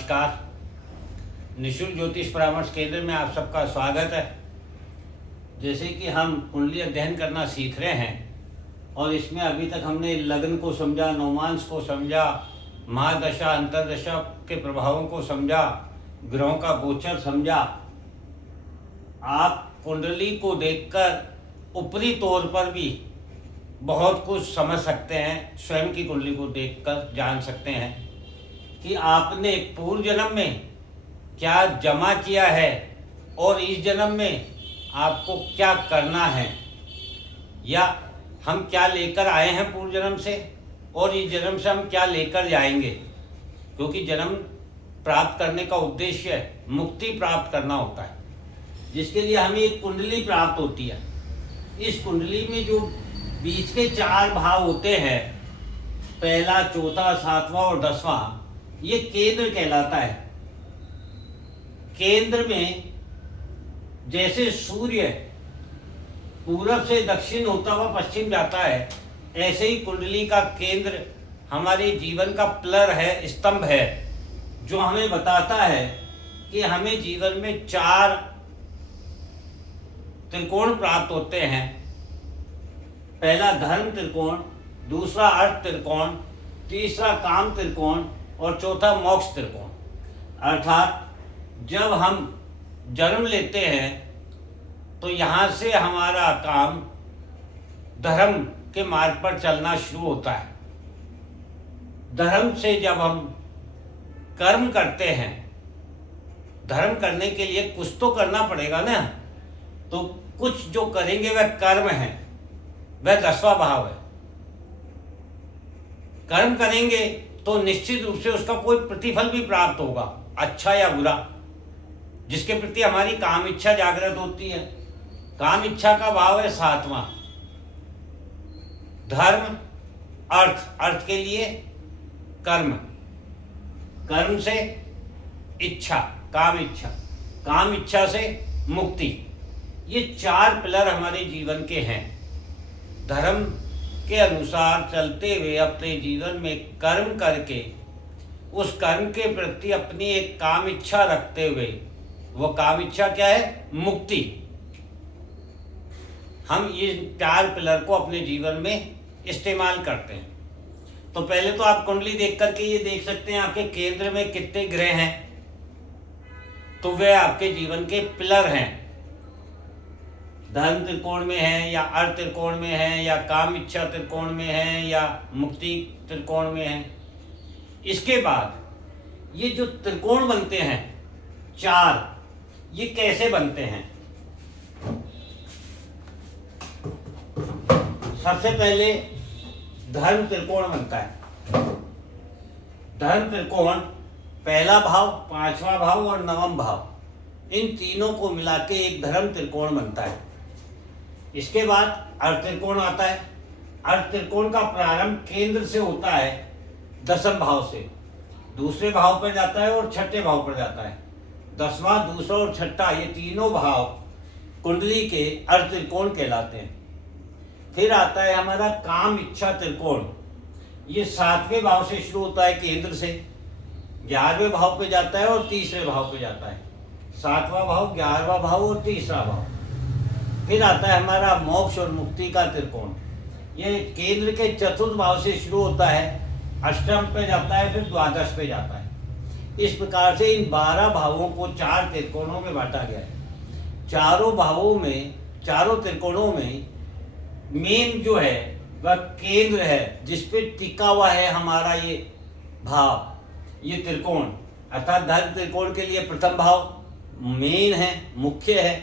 नमस्कार। निःशुल्क ज्योतिष परामर्श केंद्र में आप सबका स्वागत है। जैसे कि हम कुंडली अध्ययन करना सीख रहे हैं और इसमें अभी तक हमने लग्न को समझा, नवमांश को समझा, महादशा अंतरदशा के प्रभावों को समझा, ग्रहों का गोचर समझा। आप कुंडली को देखकर ऊपरी तौर पर भी बहुत कुछ समझ सकते हैं, स्वयं की कुंडली को देखकर जान सकते हैं कि आपने पूर्व जन्म में क्या जमा किया है और इस जन्म में आपको क्या करना है, या हम क्या लेकर आए हैं पूर्व जन्म से और इस जन्म से हम क्या लेकर जाएंगे। क्योंकि जन्म प्राप्त करने का उद्देश्य मुक्ति प्राप्त करना होता है, जिसके लिए हमें एक कुंडली प्राप्त होती है। इस कुंडली में जो बीच के 4 भाव होते हैं, पहला, चौथा, 7वां और 10वां, ये केंद्र कहलाता है। केंद्र में जैसे सूर्य पूरब से दक्षिण होता हुआ पश्चिम जाता है, ऐसे ही कुंडली का केंद्र हमारे जीवन का पिलर है, स्तंभ है, जो हमें बताता है कि हमें जीवन में 4 त्रिकोण प्राप्त होते हैं। पहला धर्म त्रिकोण, दूसरा अर्थ त्रिकोण, तीसरा काम त्रिकोण और चौथा मोक्ष त्रिकोण। अर्थात जब हम जन्म लेते हैं तो यहाँ से हमारा काम धर्म के मार्ग पर चलना शुरू होता है। धर्म से जब हम कर्म करते हैं, धर्म करने के लिए कुछ तो करना पड़ेगा ना, तो कुछ जो करेंगे वह कर्म है, वह 10वां भाव है। कर्म करेंगे तो निश्चित रूप से उसका कोई प्रतिफल भी प्राप्त होगा, अच्छा या बुरा, जिसके प्रति हमारी काम इच्छा जागृत होती है। काम इच्छा का भाव है 7वां। धर्म, अर्थ, अर्थ के लिए कर्म, कर्म से इच्छा, काम इच्छा, काम इच्छा से मुक्ति। ये 4 पिलर हमारे जीवन के हैं। धर्म के अनुसार चलते हुए अपने जीवन में कर्म करके उस कर्म के प्रति अपनी एक काम इच्छा रखते हुए, वो काम इच्छा क्या है? मुक्ति। हम ये 4 पिलर को अपने जीवन में इस्तेमाल करते हैं। तो पहले तो आप कुंडली देख करके ये देख सकते हैं आपके केंद्र में कितने ग्रह हैं, तो वे आपके जीवन के पिलर हैं। धर्म त्रिकोण में है या अर्थ त्रिकोण में है या काम इच्छा त्रिकोण में है या मुक्ति त्रिकोण में है। इसके बाद ये जो त्रिकोण बनते हैं 4, ये कैसे बनते हैं? सबसे पहले धर्म त्रिकोण बनता है। धर्म त्रिकोण पहला भाव, 5वां भाव और 9वां भाव, इन तीनों को मिला के एक धर्म त्रिकोण बनता है। इसके बाद अर्थ त्रिकोण आता है। अर्थ त्रिकोण का प्रारंभ केंद्र से होता है, 10वें भाव से, दूसरे भाव पर जाता है और 6ठे भाव पर जाता है। 10वां, दूसरा और 6ठा, ये तीनों भाव कुंडली के अर्थ त्रिकोण कहलाते हैं। फिर आता है हमारा काम इच्छा त्रिकोण। ये 7वें भाव से शुरू होता है, केंद्र से 11वें भाव पे जाता है और तीसरे भाव पे जाता है। 7वां भाव, 11वां भाव और तीसरा भाव। फिर आता है हमारा मोक्ष और मुक्ति का त्रिकोण। ये केंद्र के 4th भाव से शुरू होता है, 8वें पे जाता है, फिर 12 पे जाता है। इस प्रकार से इन 12 भावों को 4 त्रिकोणों में बांटा गया है। चारों भावों में, चारों त्रिकोणों में मेन जो है वह केंद्र है, जिसपे टिका हुआ है हमारा ये भाव, ये त्रिकोण। अर्थात धर्म त्रिकोण के लिए प्रथम भाव मेन है, मुख्य है।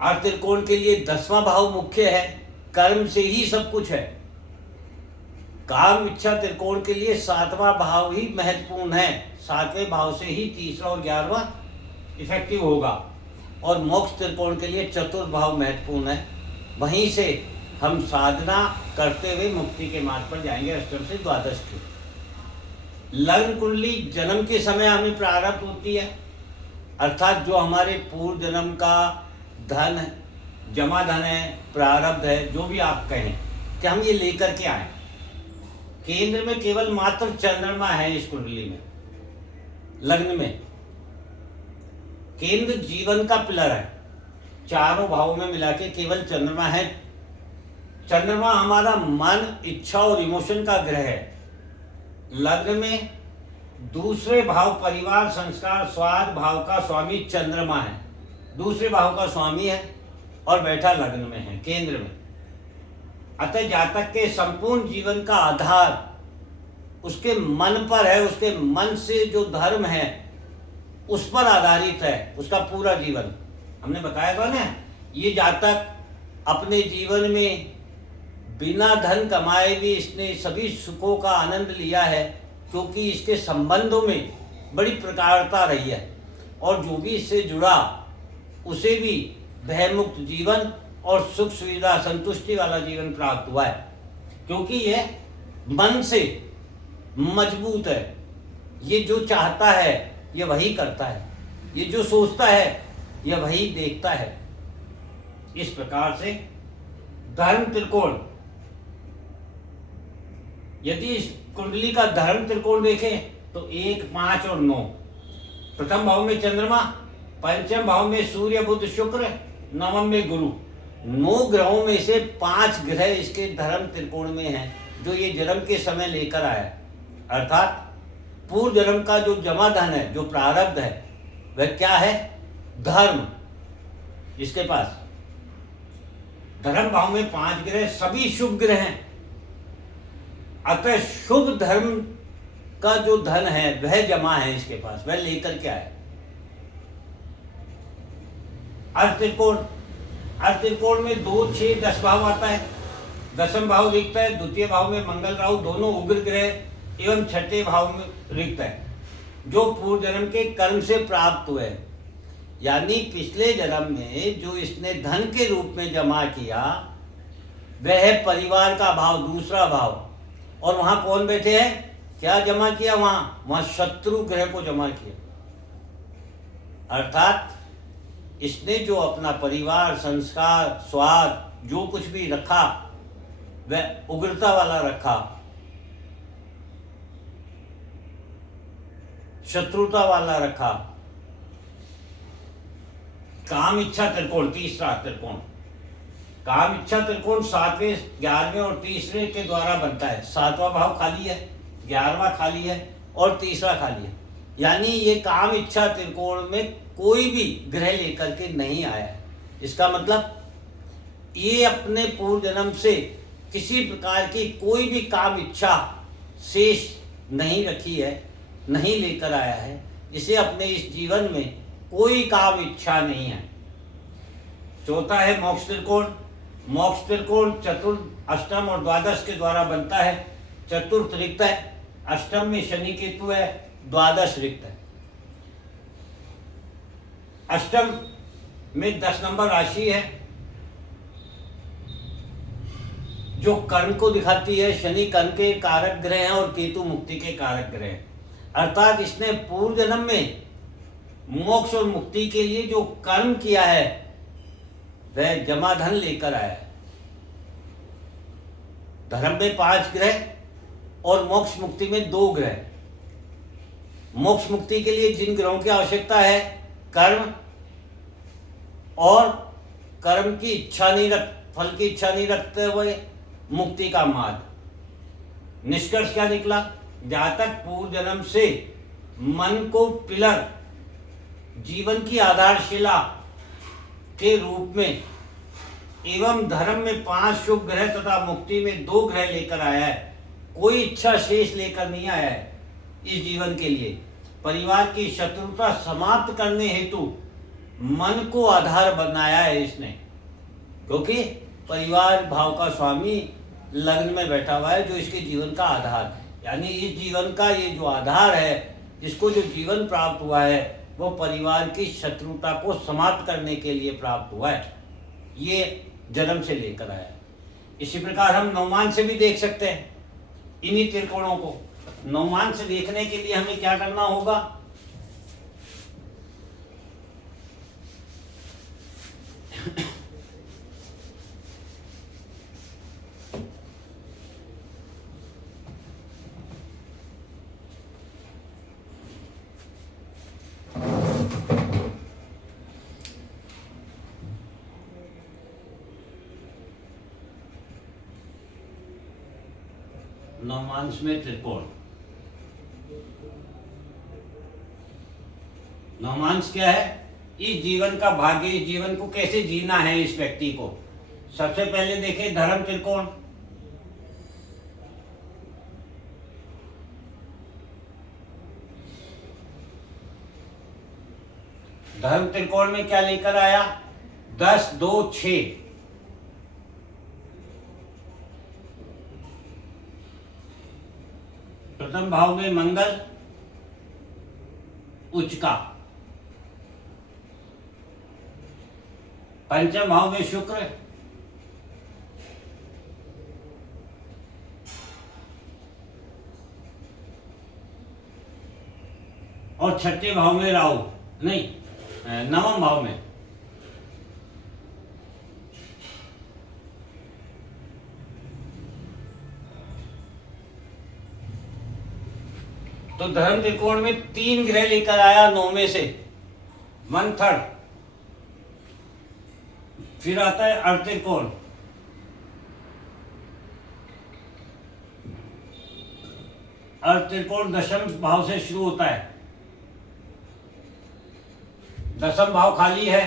अर्थ त्रिकोण के लिए 10वां भाव मुख्य है, कर्म से ही सब कुछ है। काम इच्छा त्रिकोण के लिए 7वां भाव ही महत्वपूर्ण है, 7वें भाव से ही तीसरा और 11वां इफेक्टिव होगा। और मोक्ष त्रिकोण के लिए 4th भाव महत्वपूर्ण है, वहीं से हम साधना करते हुए मुक्ति के मार्ग पर जाएंगे, अष्टम से 12 की। लग्न कुंडली जन्म के समय हमें प्रारब्ध होती है, अर्थात जो हमारे पूर्व जन्म का धन है, जमा धन है, प्रारब्ध है, जो भी आप कहें, कि हम ये लेकर के आए। केंद्र में केवल मात्र चंद्रमा है इस कुंडली में, लग्न में केंद्र जीवन का पिलर है। चारों भावों में मिला के केवल चंद्रमा है। चंद्रमा हमारा मन, इच्छा और इमोशन का ग्रह है। लग्न में दूसरे भाव परिवार, संस्कार, स्वाद भाव का स्वामी चंद्रमा है। दूसरे भाव का स्वामी है और बैठा लग्न में है, केंद्र में। अतः जातक के संपूर्ण जीवन का आधार उसके मन पर है। उसके मन से जो धर्म है उस पर आधारित है उसका पूरा जीवन। हमने बताया था ना, ये जातक अपने जीवन में बिना धन कमाए भी इसने सभी सुखों का आनंद लिया है, क्योंकि इसके संबंधों में बड़ी प्रकारता रही है और जो भी इससे जुड़ा उसे भी भयमुक्त जीवन और सुख सुविधा संतुष्टि वाला जीवन प्राप्त हुआ है, क्योंकि यह मन से मजबूत है। ये जो चाहता है ये वही करता है, ये जो सोचता है यह वही देखता है। इस प्रकार से धर्म त्रिकोण, यदि इस कुंडली का धर्म त्रिकोण देखें तो 1, 5 और 9। प्रथम भाव में चंद्रमा, पंचम भाव में सूर्य बुध शुक्र, नवम में गुरु। 9 ग्रहों में से 5 ग्रह इसके धर्म त्रिकोण में हैं, जो ये जन्म के समय लेकर आया। अर्थात पूर्व जन्म का जो जमा धन है, जो प्रारब्ध है, वह क्या है? धर्म। इसके पास धर्म भाव में 5 ग्रह, सभी शुभ ग्रह हैं। अतः शुभ धर्म का जो धन है वह जमा है इसके पास, वह लेकर के आया। अर्थ त्रिकोण, अर्थ त्रिकोण में 2, 6, 10 भाव आता है। दसम भाव रिक्त है, द्वितीय भाव में मंगल राहु दोनों उग्र ग्रह एवं छठे भाव में रिक्त है, जो पूर्व जन्म के कर्म से प्राप्त हुए। यानी पिछले जन्म में जो इसने धन के रूप में जमा किया वह है परिवार का भाव, दूसरा भाव। और वहां कौन बैठे हैं? क्या जमा किया? वहां शत्रु ग्रह को जमा किया। अर्थात इसने जो अपना परिवार, संस्कार, स्वाद जो कुछ भी रखा वह उग्रता वाला रखा, शत्रुता वाला रखा। काम इच्छा त्रिकोण, तीसरा त्रिकोण, काम इच्छा त्रिकोण 7वें, 11वें और तीसरे के द्वारा बनता है। 7वां भाव खाली है, 11वां खाली है और तीसरा खाली है। यानी ये काम इच्छा त्रिकोण में कोई भी ग्रह लेकर के नहीं आया है। इसका मतलब ये अपने पूर्व जन्म से किसी प्रकार की कोई भी काम इच्छा शेष नहीं रखी है, नहीं लेकर आया है। इसे अपने इस जीवन में कोई काम इच्छा नहीं है। चौथा है मोक्ष त्रिकोण। मोक्ष त्रिकोण चतुर्थ, अष्टम और द्वादश के द्वारा बनता है। चतुर्थ रिक्त है, अष्टम में शनि केतु है, द्वादश रिक्त है। अष्टम में 10 नंबर राशि है जो कर्म को दिखाती है। शनि कर्म के कारक ग्रह हैं और केतु मुक्ति के कारक ग्रह हैं। अर्थात इसने पूर्व जन्म में मोक्ष और मुक्ति के लिए जो कर्म किया है वह जमा धन लेकर आया है। धर्म में 5 ग्रह और मोक्ष मुक्ति में 2 ग्रह। मोक्ष मुक्ति के लिए जिन ग्रहों की आवश्यकता है, कर्म और कर्म की इच्छा नहीं रख, फल की इच्छा नहीं रखते हुए मुक्ति का मार्ग। निष्कर्ष क्या निकला? जातक पूर्व जन्म से मन को पिलर, जीवन की आधारशिला के रूप में एवं धर्म में 5 शुभ ग्रह तथा मुक्ति में 2 ग्रह लेकर आया है। कोई इच्छा शेष लेकर नहीं आया है। इस जीवन के लिए परिवार की शत्रुता समाप्त करने हेतु मन को आधार बनाया है इसने, क्योंकि परिवार भाव का स्वामी लग्न में बैठा हुआ है, जो इसके जीवन का आधार है। यानी इस जीवन का ये जो आधार है, जिसको जो जीवन प्राप्त हुआ है, वो परिवार की शत्रुता को समाप्त करने के लिए प्राप्त हुआ है। ये जन्म से लेकर आया है। इसी प्रकार हम नवमान से भी देख सकते हैं इन्हीं त्रिकोणों को। नवमान से देखने के लिए हमें क्या करना होगा? नवमांश में त्रिकोण। नवमांश क्या है? इस जीवन का भाग्य, इस जीवन को कैसे जीना है इस व्यक्ति को। सबसे पहले देखें धर्म त्रिकोण। धर्म त्रिकोण में क्या लेकर आया? 10, 2, 6। प्रथम भाव में मंगल उच्च का, पंचम भाव में शुक्र, और छठे भाव में राहु, नहीं नवम भाव में। तो धर्म त्रिकोण में 3 ग्रह लेकर आया 9 में से, 1/3। फिर आता है अर्ध त्रिकोण। अर्ध त्रिकोण दशम भाव से शुरू होता है। दशम भाव खाली है,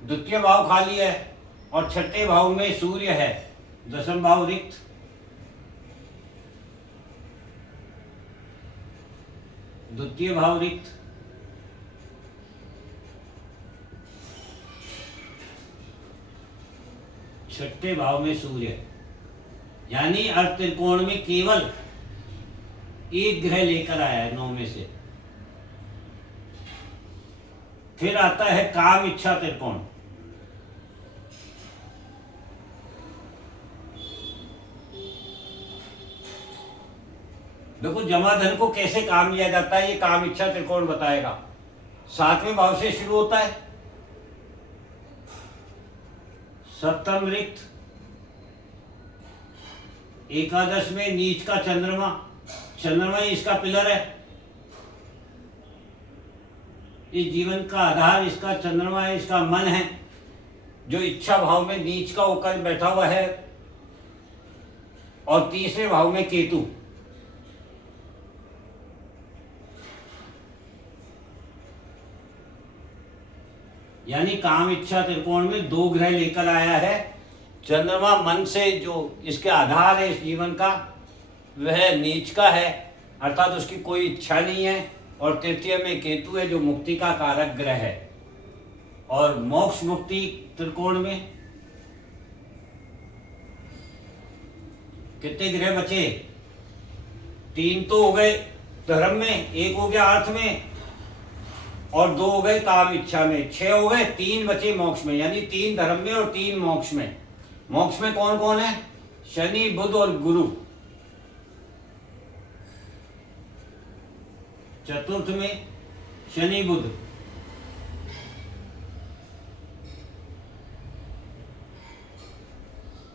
द्वितीय भाव खाली है, और छठे भाव में सूर्य है। दशम भाव रिक्त, द्वितीय भाव रिक्त, छठे भाव में सूर्य। यानी अर्ध त्रिकोण में केवल एक ग्रह लेकर आया है 9 में से। फिर आता है काम इच्छा त्रिकोण। देखो जमाधन को कैसे काम लिया जाता है, ये काम इच्छा त्रिकोण बताएगा। 7वें भाव से शुरू होता है। सप्तम रिक्त, एकादश में नीच का चंद्रमा, चंद्रमा ही इसका पिलर है, इस जीवन का आधार इसका चंद्रमा है, इसका मन है, जो इच्छा भाव में नीच का होकर बैठा हुआ है। और तीसरे भाव में केतु। यानी काम इच्छा त्रिकोण में 2 ग्रह लेकर आया है। चंद्रमा मन से जो इसके आधार है इस जीवन का, वह नीच का है, अर्थात उसकी कोई इच्छा नहीं है। और तृतीय में केतु है जो मुक्ति का कारक ग्रह है। और मोक्ष मुक्ति त्रिकोण में कितने ग्रह बचे? 3 तो हो गए धर्म में, 1 हो गया अर्थ में, और 2 हो गए काम इच्छा में, 6 हो गए। 3 बचे मोक्ष में, यानी 3 धर्म में और 3 मोक्ष में। मोक्ष में कौन कौन है? शनि, बुध और गुरु। चतुर्थ में शनि बुध।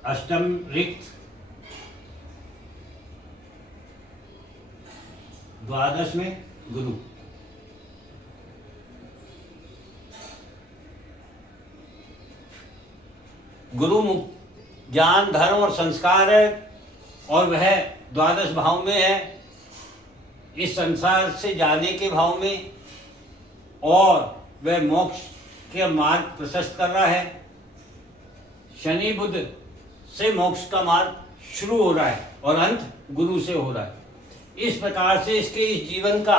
अष्टम रिक्त। द्वादश में गुरु। गुरु ज्ञान, धर्म और संस्कार है, और वह द्वादश भाव में है, इस संसार से जाने के भाव में, और वह मोक्ष के मार्ग प्रशस्त कर रहा है। शनि बुध से मोक्ष का मार्ग शुरू हो रहा है और अंत गुरु से हो रहा है। इस प्रकार से इसके इस जीवन का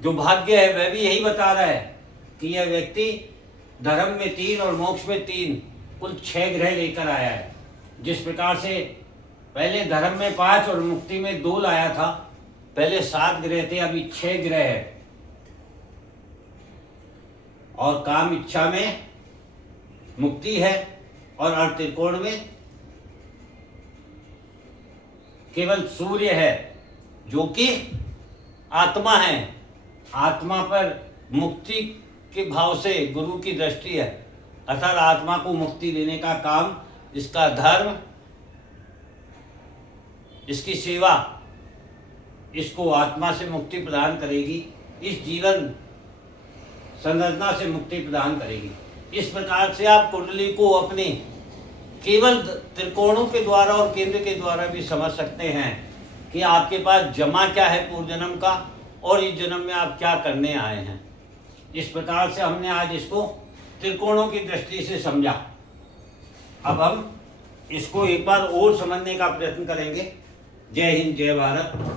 जो भाग्य है वह भी यही बता रहा है कि यह व्यक्ति धर्म में 3 और मोक्ष में 3, कुल 6 ग्रह लेकर आया है। जिस प्रकार से पहले धर्म में 5 और मुक्ति में 2 लाया था, पहले 7 ग्रह थे, अभी 6 ग्रह है। और काम इच्छा में मुक्ति है, और अर्थ त्रिकोण में केवल सूर्य है जो कि आत्मा है। आत्मा पर मुक्ति के भाव से गुरु की दृष्टि है, अर्थात आत्मा को मुक्ति देने का काम इसका धर्म, इसकी सेवा इसको आत्मा से मुक्ति प्रदान करेगी, इस जीवन संरचना से मुक्ति प्रदान करेगी। इस प्रकार से आप कुंडली को अपनी केवल त्रिकोणों के द्वारा और केंद्र के द्वारा भी समझ सकते हैं कि आपके पास जमा क्या है पूर्व जन्म का और इस जन्म में आप क्या करने आए हैं। इस प्रकार से हमने आज इसको त्रिकोणों की दृष्टि से समझा। अब हम इसको एक बार और समझने का प्रयत्न करेंगे। जय हिंद, जय भारत।